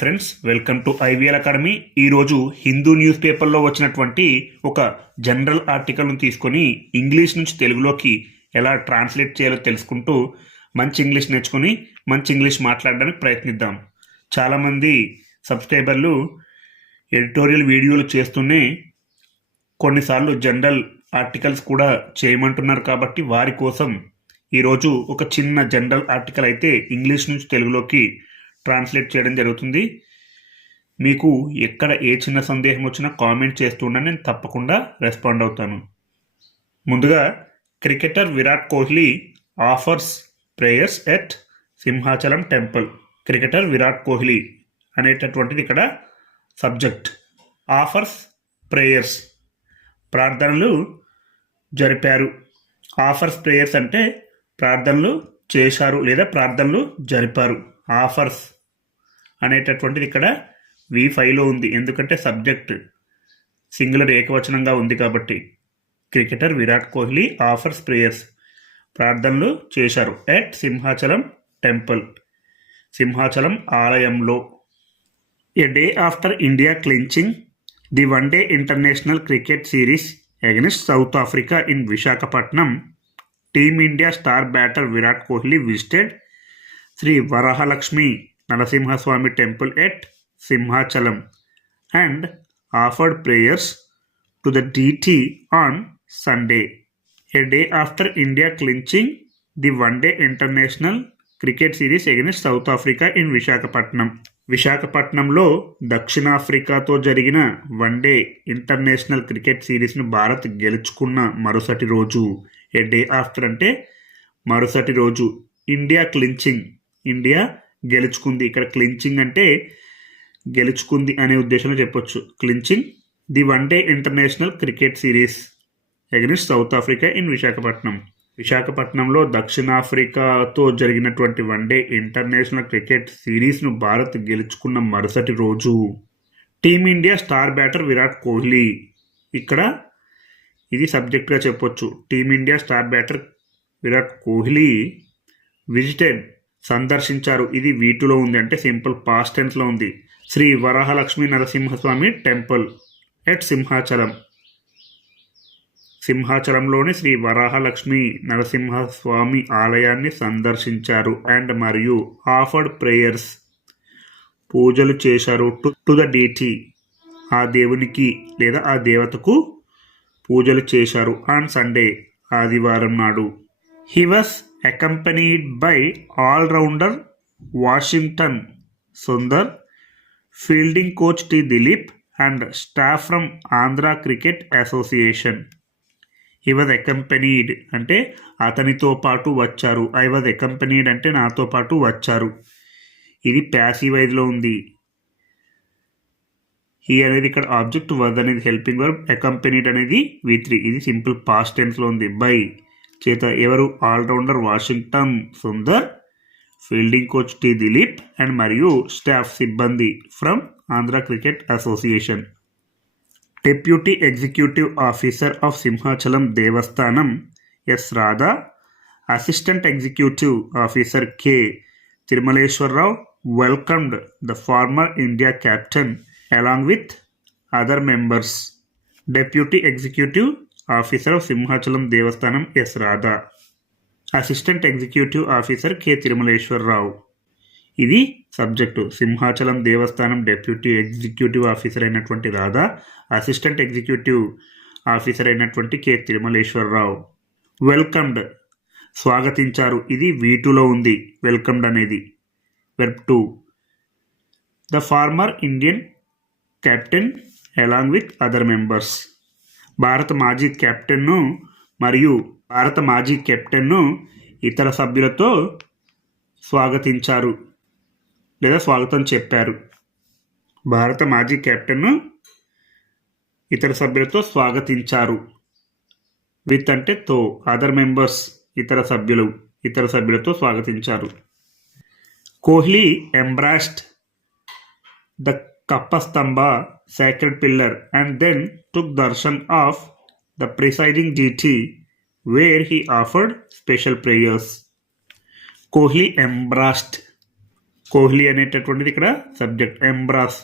Friends welcome to IVL academy ఈరోజు Hindu news పేపర్లో వచ్చినటువంటి ఒక జనరల్ ఆర్టికల్ను తీసుకొని ఇంగ్లీష్ నుంచి తెలుగులోకి ఎలా ట్రాన్స్లేట్ చేయాలో తెలుసుకుంటూ మంచి ఇంగ్లీష్ నేర్చుకొని మంచి ఇంగ్లీష్ మాట్లాడడానికి ప్రయత్నిద్దాం. చాలామంది సబ్స్క్రైబర్లు ఎడిటోరియల్ వీడియోలు చేస్తూనే కొన్నిసార్లు జనరల్ ఆర్టికల్స్ కూడా చేయమంటున్నారు కాబట్టి వారి కోసం ఈరోజు ఒక చిన్న జనరల్ ఆర్టికల్ అయితే ఇంగ్లీష్ నుంచి తెలుగులోకి ట్రాన్స్లేట్ చేయడం జరుగుతుంది. మీకు ఎక్కడ ఏ చిన్న సందేహం వచ్చినా కామెంట్ చేస్తుండే నేను తప్పకుండా రెస్పాండ్ అవుతాను. ముందుగా cricketer Virat Kohli offers prayers at Simhachalam temple. Cricketer Virat Kohli అనేటటువంటిది ఇక్కడ సబ్జెక్ట్. Offers prayers. ప్రార్థనలు జరిపారు. ఆఫర్స్ ప్రేయర్స్ అంటే ప్రార్థనలు చేశారు లేదా ప్రార్థనలు జరిపారు. ఆఫర్స్ అనేటటువంటిది ఇక్కడ వి ఫైవ్లో ఉంది. ఎందుకంటే సబ్జెక్ట్ సింగులర్ ఏకవచనంగా ఉంది కాబట్టి cricketer Virat Kohli offers prayers ప్రార్థనలు చేశారు. ఎట్ సింహాచలం టెంపుల్ సింహాచలం ఆలయంలో. A day after India clinching the one day international cricket series against South Africa in Visakhapatnam team India star batter Virat Kohli visited Shri Varahalakshmi Narasimhaswamy temple at Simhachalam. And offered prayers to the deity on Sunday. A day after India clinching the one day international cricket series against South Africa in Visakhapatnam విశాఖపట్నంలో దక్షిణాఫ్రికాతో జరిగిన one day international cricket సిరీస్ను భారత్ గెలుచుకున్న మరుసటి రోజు ఏ day after అంటే మరుసటి రోజు India clinching India గెలుచుకుంది. ఇక్కడ క్లించింగ్ అంటే గెలుచుకుంది అనే ఉద్దేశంలో చెప్పొచ్చు. Clinching the one day international cricket series against South Africa in Visakhapatnam. విశాఖపట్నంలో దక్షిణాఫ్రికాతో జరిగినటువంటి వన్డే ఇంటర్నేషనల్ క్రికెట్ సిరీస్ను భారత్ గెలుచుకున్న మరుసటి రోజు. Team India star batter Virat Kohli. ఇక్కడ ఇది సబ్జెక్ట్గా చెప్పొచ్చు. Team India star batter Virat Kohli visited సందర్శించారు. ఇది వీటిలో ఉంది అంటే సింపుల్ పాస్ట్ టెన్స్లో ఉంది. Shri Varahalakshmi Narasimhaswamy temple at Simhachalam. సింహాచలంలోని Shri Varahalakshmi Narasimhaswamy ఆలయాన్ని సందర్శించారు అండ్ మరియు ఆఫర్డ్ ప్రేయర్స్ పూజలు చేశారు టు టు ద డీటీ. ఆ దేవునికి లేదా ఆ దేవతకు పూజలు చేశారు. ఆన్ సండే ఆదివారం నాడు. He was accompanied by allrounder Washington Sundar fielding coach T Dilip and staff from Andhra cricket association he was accompanied అంటే అతనితో పాటు వచ్చారు. ఐ వాజ్ అకంపెనీడ్ అంటే నాతో పాటు వచ్చారు. ఇది ప్యాసివ్ వైజ్లో ఉంది. హీ అనేది ఇక్కడ ఆబ్జెక్ట్ వజ్ అనేది హెల్పింగ్ వర్బ్ అకంపెనీడ్ అనేది వి త్రీ ఇది సింపుల్ పాస్ట్ టెన్స్లో ఉంది. బై చేత ఎవరు allrounder Washington Sundar fielding coach T Dilip and మరియు స్టాఫ్ సిబ్బంది from Andhra cricket association. Deputy executive officer of Simhachalam Devasthanam S Radha assistant executive officer K Tirumaleswararao welcomed the former India captain along with other members. Deputy executive officer of Simhachalam Devasthanam S Radha. Assistant executive officer K Tirumaleswararao. ఇది subject. Simhachalam Devasthanam deputy executive officer అయినటువంటి Radha assistant executive officer అయినటువంటి K Tirumaleswararao. Welcomed. స్వాగతించారు. ఇది వీటులో ఉంది. Welcomed అనేది. Verb two. The former Indian captain along with other members. భారత మాజీ కెప్టెన్ను మరియు భారత మాజీ కెప్టెన్ను ఇతర సభ్యులతో స్వాగతించారు లేదా స్వాగతం చెప్పారు. భారత మాజీ కెప్టెన్ను ఇతర సభ్యులతో స్వాగతించారు. విత్ అంటే తో అదర్ మెంబర్స్ ఇతర సభ్యులు ఇతర సభ్యులతో స్వాగతించారు. Kohli embraced the Kappastambha sacred pillar and then took darshan of the presiding deity where he offered special prayers. Kohli embraced Kohli అనేటటువంటిది ఇక్కడ సబ్జెక్ట్ ఎంబ్రాస్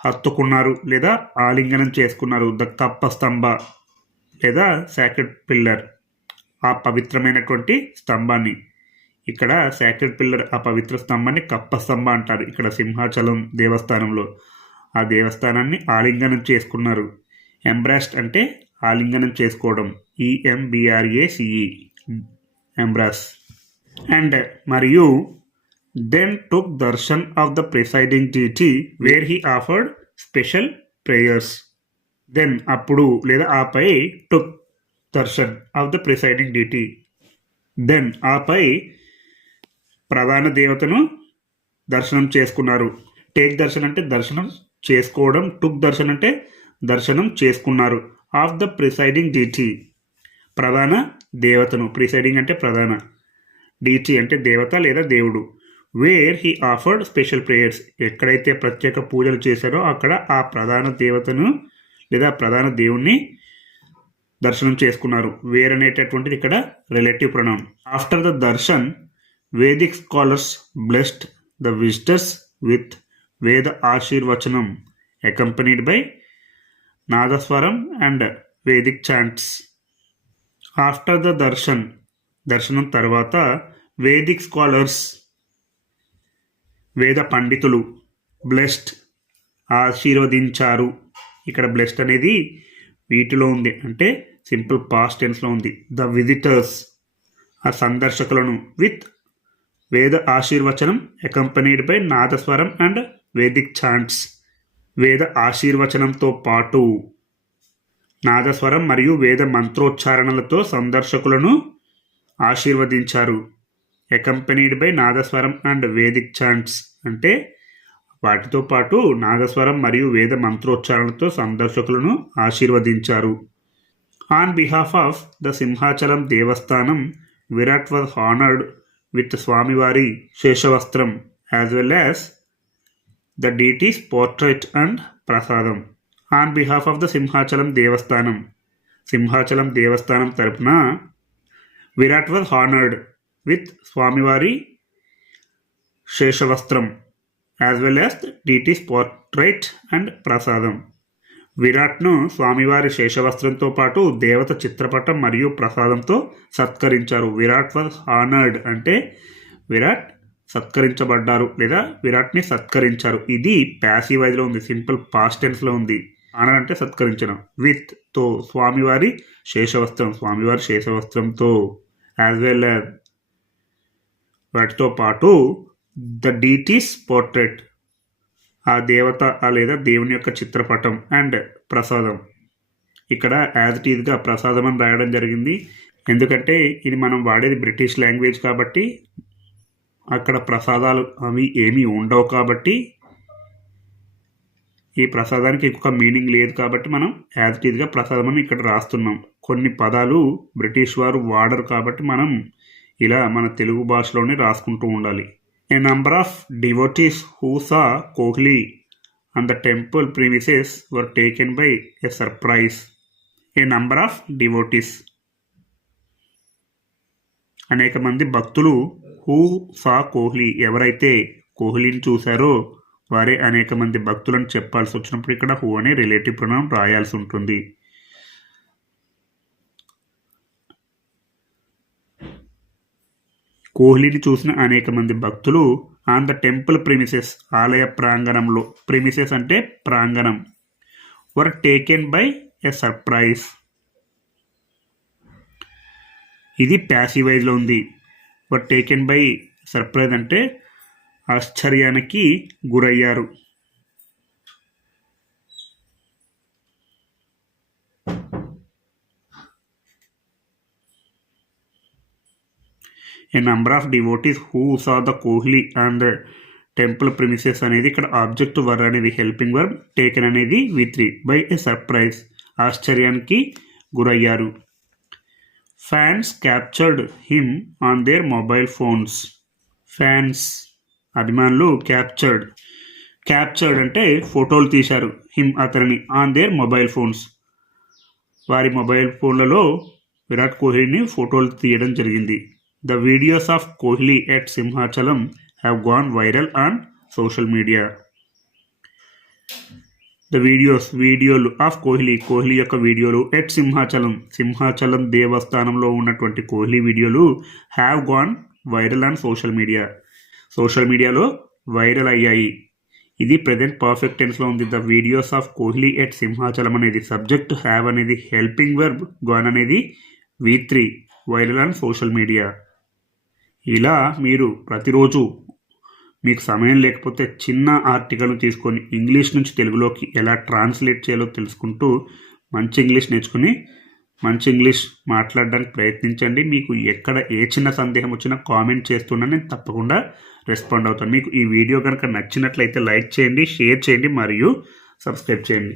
హత్తుకున్నారు లేదా ఆలింగనం చేసుకున్నారు ద కప్ప స్తంభ లేదా సాక్రెడ్ పిల్లర్ ఆ పవిత్రమైనటువంటి స్తంభాన్ని ఇక్కడ సాక్రెడ్ పిల్లర్ ఆ పవిత్ర స్తంభాన్ని కప్పస్తంభ అంటారు. ఇక్కడ సింహాచలం దేవస్థానంలో. ఆ దేవస్థానాన్ని ఆలింగనం చేసుకున్నారు. ఎంబ్రాస్ట్ అంటే ఆలింగనం చేసుకోవడం. ఈఎంబిఆర్ఏసిఈ ఎంబ్రాస్ అండ్ మరియు then took Darshan of the presiding DT wear he offered special prayers then అప్పుడు లేదా ఆపై టుక్ Darshan of the presiding DT then ఆపై ప్రధాన దేవతను దర్శనం చేసుకున్నారు. టేక్ దర్శనం అంటే దర్శనం చేసుకోవడం టుక్ దర్శనం అంటే దర్శనం చేసుకున్నారు. ఆఫ్ ద ప్రిసైడింగ్ డీటీ ప్రధాన దేవతను. ప్రిసైడింగ్ అంటే ప్రధాన. డీటీ అంటే దేవత లేదా దేవుడు. Where he offered special prayers. ఎక్కడైతే ప్రత్యేక పూజలు చేశారో అక్కడ ఆ ప్రధాన దేవతను లేదా ప్రధాన దేవుణ్ణి దర్శనం చేసుకున్నారు. వేర్ అనేటటువంటిది ఇక్కడ relative pronoun after the darshan Vedic scholars blessed the visitors with Veda ashirvachanam accompanied by nadaswaram and Vedic chants after the darshan దర్శనం తర్వాత వేదిక్ స్కాలర్స్ వేద పండితులు బ్లెస్డ్ ఆశీర్వదించారు ఇక్కడ బ్లెస్డ్ అనేది వీటిలో ఉంది అంటే సింపుల్ పాస్ట్ టెన్స్లో ఉంది ద విజిటర్స్ ఆ సందర్శకులను with Veda ashirvachanam accompanied by nadaswaram and Vedic chants వేద ఆశీర్వచనంతో పాటు నాదస్వరం మరియు వేద మంత్రోచ్చారణలతో సందర్శకులను ఆశీర్వదించారు. Accompanied by nadaswaram and Vedic chants అంటే వాటితో పాటు నాదస్వరం మరియు వేద మంత్రోచ్చారణతో సందర్శకులను ఆశీర్వదించారు. On behalf of the Simhachalam Devasthanam Virat was honoured with స్వామివారి seshavastram as well as the deity's portrait and prasadam on behalf of the Simhachalam Devasthanam Simhachalam Devasthanam తరపున విరాట్ వాజ్ హానర్డ్ విత్ స్వామివారి seshavastram as well as deity's portrait and prasadam విరాట్ను స్వామివారి శేషవస్త్రంతో పాటు దేవత చిత్రపటం మరియు ప్రసాదంతో సత్కరించారు. Virat was honoured అంటే విరాట్ సత్కరించబడ్డారు లేదా విరాట్ని సత్కరించారు. ఇది ప్యాసివైజ్లో ఉంది సింపుల్ పాస్ట్ టెన్స్లో ఉంది. ఆనర్ అంటే సత్కరించడం. విత్తో స్వామివారి శేషవస్త్రం స్వామివారి శేషవస్త్రంతో. యాజ్ వెల్ యాజ్ వాటితో పాటు ద డీటీస్ పోర్ట్రేట్. ఆ దేవత లేదా దేవుని యొక్క చిత్రపటం అండ్ ప్రసాదం. ఇక్కడ యాజ్ ఇట్ ఈజ్గా ప్రసాదం అని రాయడం జరిగింది. ఎందుకంటే ఇది మనం వాడేది బ్రిటిష్ లాంగ్వేజ్ కాబట్టి అక్కడ ప్రసాదాలు అవి ఏమీ ఉండవు కాబట్టి ఈ ప్రసాదానికి ఇంకొక మీనింగ్ లేదు కాబట్టి మనం యాజ్ ఇట్ ఈజ్గా ప్రసాదం అని ఇక్కడ రాస్తున్నాం. కొన్ని పదాలు బ్రిటిష్ వారు వాడరు కాబట్టి మనం ఇలా మన తెలుగు భాషలోనే రాసుకుంటూ ఉండాలి. A number of devotees who saw Kohli and the temple premises were taken by a surprise a number of devotees అనేక మంది భక్తులు హూ సా కోహ్లీ ఎవరైతే కోహ్లీని చూశారో వారే అనేక మంది భక్తులను చెప్పాల్సి వచ్చినప్పుడు ఇక్కడ హూ అనే రిలేటివ్ ప్రొనౌన్ రాయాల్సి ఉంటుంది. కోహ్లీని చూసిన అనేక మంది భక్తులు ఆన్ ద టెంపుల్ ప్రిమిసెస్ ఆలయ ప్రాంగణంలో ప్రిమిసెస్ అంటే ప్రాంగణం were taken by a surprise ఇది ప్యాసివైజ్లో ఉంది. వర్ టేకెన్ బై సర్ప్రైజ్ అంటే ఆశ్చర్యానికి గురయ్యారు. A number of devotees who saw the Kohli and the temple premises అనేది ఇక్కడ ఆబ్జెక్ట్ వర్ అనేది హెల్పింగ్ వర్ టేకెన్ అనేది V three by a surprise ఆశ్చర్యానికి గురయ్యారు. Fans captured him on their mobile phones fans అభిమానులు క్యాప్చర్డ్ క్యాప్చర్డ్ అంటే ఫోటోలు తీశారు హిమ్ అతనిని ఆన్ దేర్ మొబైల్ ఫోన్స్ వారి మొబైల్ ఫోన్లలో విరాట్ కోహ్లీని ఫోటోలు తీయడం జరిగింది. The videos of Kohli at Simhachalam have gone viral on social media the videos వీడియోలు ఆఫ్ కోహ్లీ కోహ్లీ యొక్క వీడియోలు ఎట్ సింహాచలం సింహాచలం దేవస్థానంలో ఉన్నటువంటి కోహ్లీ వీడియోలు have gone viral on social media social మీడియాలో వైరల్ అయ్యాయి. ఇది ప్రజెంట్ పర్ఫెక్ట్ టెన్స్లో ఉంది. The videos of Kohli at Simhachalam అనేది సబ్జెక్ట్ హ్యావ్ అనేది హెల్పింగ్ వర్బ్ గాన్ అనేది V three viral on social media ఇలా మీరు ప్రతిరోజు మీకు సమయం లేకపోతే చిన్న ఆర్టికల్ను తీసుకొని ఇంగ్లీష్ నుంచి తెలుగులోకి ఎలా ట్రాన్స్లేట్ చేయాలో తెలుసుకుంటూ మంచి ఇంగ్లీష్ నేర్చుకుని మంచి ఇంగ్లీష్ మాట్లాడడానికి ప్రయత్నించండి. మీకు ఎక్కడ ఏ చిన్న సందేహం వచ్చినా కామెంట్ చేస్తున్నా నేను తప్పకుండా రెస్పాండ్ అవుతాను. మీకు ఈ వీడియో కనుక నచ్చినట్లయితే లైక్ చేయండి షేర్ చేయండి మరియు సబ్స్క్రైబ్ చేయండి.